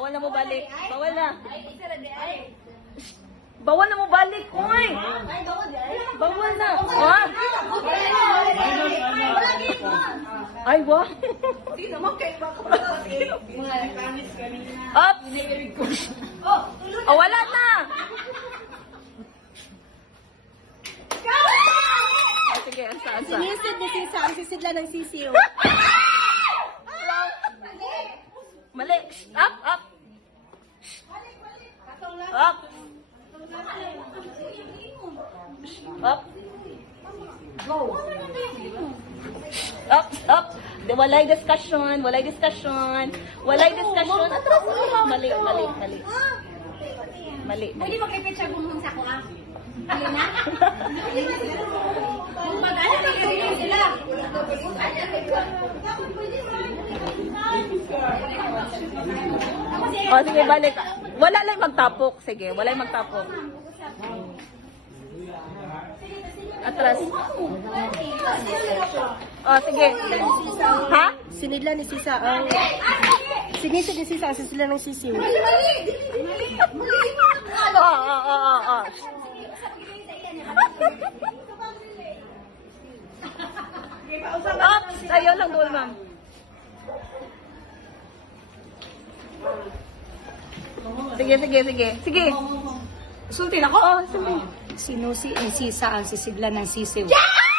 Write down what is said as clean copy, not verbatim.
Bawal na mo balik. Bawal na. Bawal na mo balik. Uy! Bawal na. Ah! Ay, wow. Up! Oh, wala na! Ah, sige, ansa. Sinisid ni Sisa ang sisidla ng sisiw. Mali. Up, up. Up. Up. Up, up. Walay discussion. Walay discussion. Walay discussion. Atras. Mali, mali, mali. Mali. Pwede mag-repeat siya kung sa ko ah. Hindi na? Kung mag-ano na sila. O, sige, balik. Wala lang magtapok. Sige, wala lang magtapok. Atras. O, sige. Ha? Sinidla ni Sisa ang... Sinisid ni Sisa ang sisidla ng sisiw. Oo. Up! Ayaw lang doon, ma'am. Sige. Sige. Sultin ako? Oo, sige. Sinusi ni Sisa ang sisidla ng sisiw. Yeah!